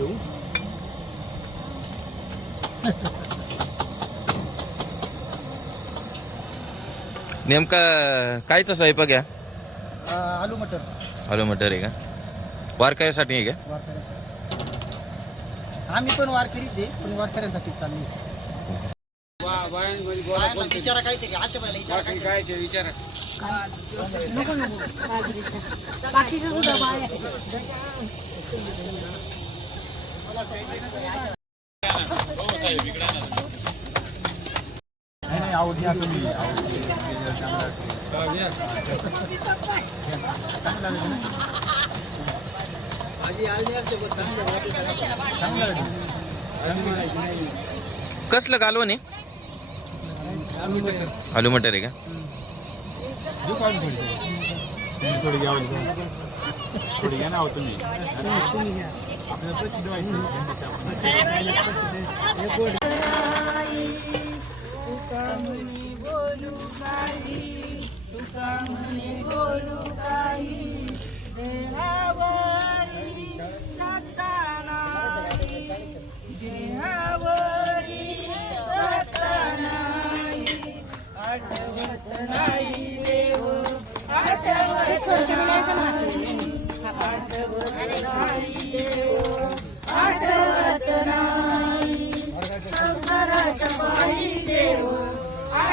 घेऊ नेमका कायचा स्वयंपाक आ, आलू मटर. आलू मटर आहे का? वारकऱ्यासाठी आहे का? वारकऱ्यासाठी. आम्ही पण वारकरीच आहे पण वारकऱ्यांसाठी चालली. विचारा काहीतरी आशा पाहिला विचारा काहीतरी. बाकीचं सुद्धा बाय नाही? नाही आवड घ्या तुम्ही आवड आधी आले असते पण चांगलं वाटे सगळं. चांगलं कसलं कालवण आहे आलू मटर आहे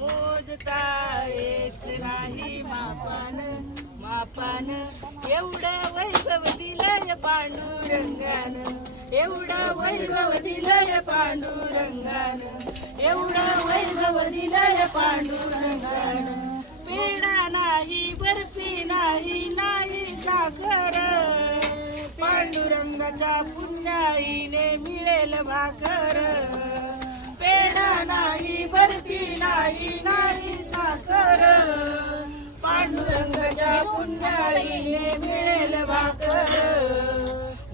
मोजता येत नाही मापान मापान. एवढं वैभव दिलंय पांडुरंगान. एवढं वैभव दिलंय पांडुरंगान. एवढं वैभव दिलंय पांडुरंगान. पेढा नाही बर्फी नाही नाही साखर. पांडुरंगाच्या पुण्याईने मिळेल भाकर. पेढा नाही बर्फी नाही नाही पांडुरंगाच्या पुण्याईने मिळेल भाकर.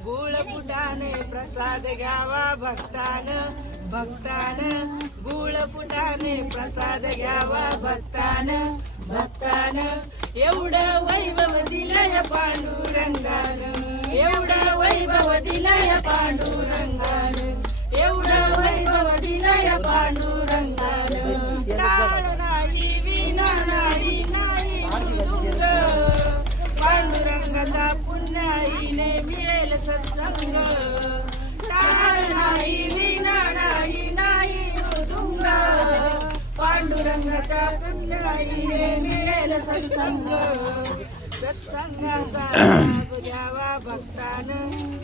गुळ पुटाने प्रसाद घ्यावा भक्तान भक्तान. गुळ पुटाने प्रसाद घ्यावा भक्तान भक्तान. एवढं वैभव या पांडुरंगान. एवढं वैभव दिलंय पांडुरंगान. एवढं वैभव दिलंय पांडुरंगान. पांडुरंगाच्या पुण्याईने मिळेल सत्संग सत्संगाचा लाभ द्यावा भक्तान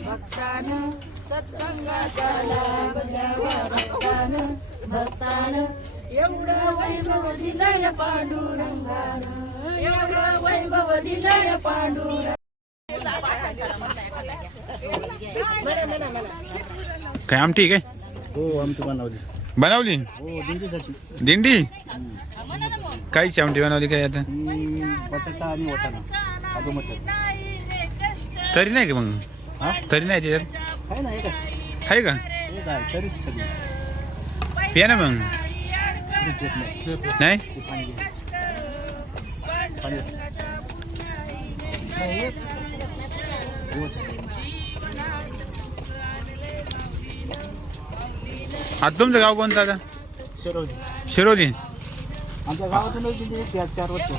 भक्तान सत्संगाचा लाभ द्यावा भक्तान भक्तान एवढं वैभव दिलंय पांडुरंगान. एवढं वैभव दिलंय पांडुरंग काय आमटी काय? हो आमची बनवली. बनवली? हो दिंडीसाठी. दिंडी? कायची आमटी बनवली काय आता? बटाटा आणि वाटाणा तरी नाही का मग? हा? तरी नाही त्याच्यात? आहे ना काय आहे. का? पिया ना मग. नाही? पाणी आता तुमचं गाव कोणतं आता? शिरोली. शिरोली. आमच्या गावातून चार वर्ष.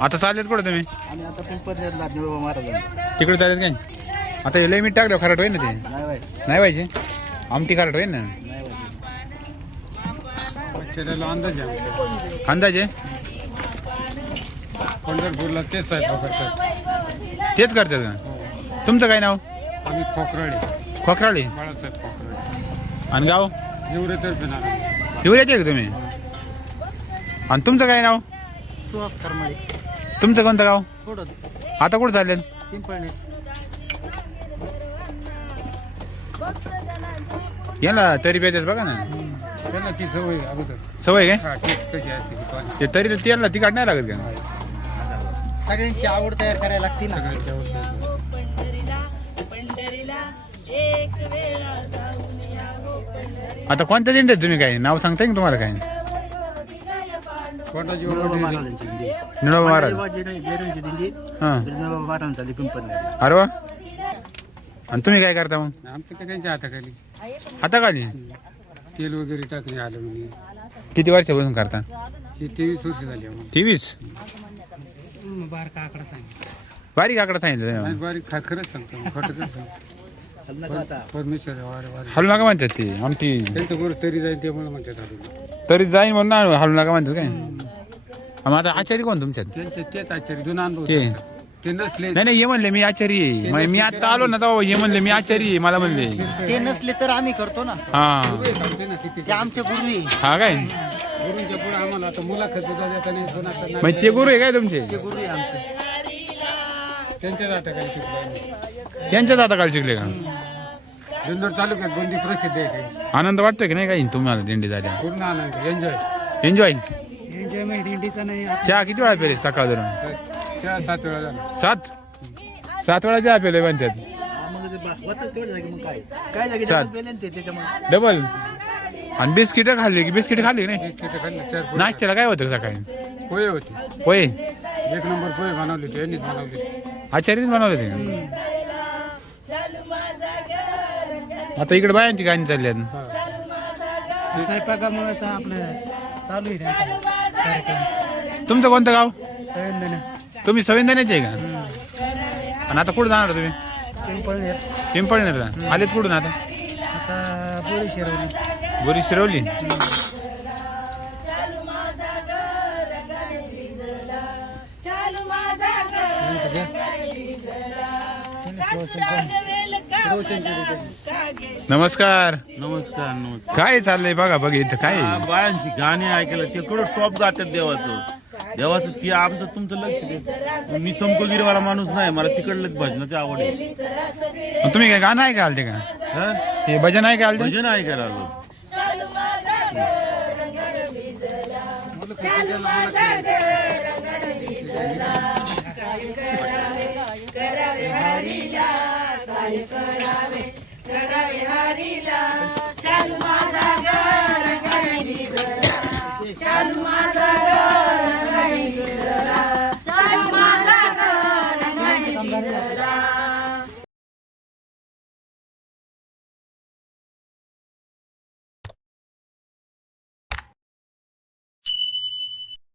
आता चालेल कुठं तुम्ही? आणि आता पिंपरनेरला महाराजांना तिकडे चालेल काय? आता हे लय मीठ टाकलं खराट होईल ना ते. नाही व्हायचं. नाही पाहिजे आमटी खराट होईल ना? नाही व्हायचं. अंदाज अंदाजे पंढरपूरला तेच स्वयंपाक करतात तेच करतात? का तुमचं काय नाव? आम्ही खोकराळे. खोकराळी. बाळासाहेब खोकराळे. आणि गाव? जाणार हिवऱ्याचे का तुम्ही? आणि तुमचं काय नाव? सुहास करमाळे. तुमचं कोणतं गाव? थोडं आता कुठं चालेल पिंपळनेर. याला तरी पाहिजेच बघा ना. त्यांना ती सवय आहे अगोदर. सवय काय हा टेस्ट कशी असते ती पाणी. ते तरी तिखट नाही लागत का? सगळ्यांची आवड तयार करायला लागते ना. सगळ्यांच्या. पंढरीला पंढरीला एक वेळा आता कोणत्या दिंडीत तुम्ही काय? नाव सांगताय का तुम्हाला काय? पोटाची निळोबा वगैरे महाराजांची दिंडी. निळोबा महाराज. दिंडी. हां. निळोबा महाराजांचा अरे वा. आणि तुम्ही काय करता मग? आमचं काय त्यांच्या हाताखाली. आता खाली तेल वगैरे टाकणे आलं म्हणजे किती वर्षापासून करता? ही तेवीस वर्ष झाली आम्हाला. तेवीस? बारका आकडा सांग बारीक आकडा सांगितलं. बारीक खा खरंच सांगतो खोटं सांगतो. परमेश्वर आहे, वारे वारे. हलू नका म्हणतात ते? आमटी त्यांचं तरी जाईल ते मला म्हणतात अजून तरी जाईन म्हणून ना हलू नका म्हणतात काय? मग आता आचार्य कोण तुमच्यात? त्यांचे तेच आचार्य जुना अनुभव ते. त्यांचा. ते नसले नाही नाही हे म्हणले मी आहे. मग मी आता आलो ना तेव्हा हे म्हणले मी आचार्य आहे. मला म्हणले. ते नसले तर आम्ही करतो ना. हा. गुरु सांगते ना किती ते. आमचे गुरु आहे. हा काय? गुरुंच्या पुढे आम्हाला आता मुलाखत सुद्धा देता नाही. मग ते गुरु आहे काय तुमचे? गुरु आहे आमचे. त्यांच्याच हाताखाली शिकलो आम्ही. काल शिकले का? जुन्नर तालुक्यात बंदी प्रसिद्ध आहे त्यांची. आनंद वाटतोय की नाही काही? तुम्हाला दिंडी झाल्या पूर्ण आनंद एन्जॉय एन्जॉय एन्जॉय दिंडीचा नाही चहा किती वेळा पेले सकाळ धरून चार सात वेळा झाला. सात? सात वेळा चहा पेले म्हणतात. मग ते बा- होतच तेवढ्या जागी मग काय काय जागी चाल. डबल पेले ना ते त्याच्यामुळे डबल आणि बिस्किट खाल्ली की बिस्किट खाल्ली की नाही? बिस्किट खाल्ले चार पोहे. नाश्त्याला काय होतं सकाळी? पोहे होते. होय एक नंबर पोहे बनवले होते यांनीच बनवले. होते. आचार्यच बनवले ते आता इकडे बायांची गाणी चालली आहेत स्वयंपाकामुळे तर आपलं चालू आहे त्यांचा कार्यक्रम. तुमचं कोणतं गाव? सगळ्यांना तुम्ही संविधानाचे आहे का? आणि आता कुठं जाणार तुम्ही? पिंपळ पिंपळनेरला. आलेत कुठून आता? आता बोरी शिरवली. बोरी शिरवली. नमस्कार. नमस्कार नमस्कार. काय चाललंय बघा बघ इथं काय हा, बायांची गाणी ऐकायला ते कडं टॉप गातात देवाचं. देवाचं ते आमचं तुमचं लक्ष दे. मी चमकोगिरीवाला माणूस नाही मला तिकडलंच भजनाची आवड आहे. मग तुम्ही काय गाणं आहे का आलते का? हा? हे भजन आलते? भजन ऐकायला आलो. हरीला काय करावे? करावे हरीला. शालू माझा घर शालू माझा घर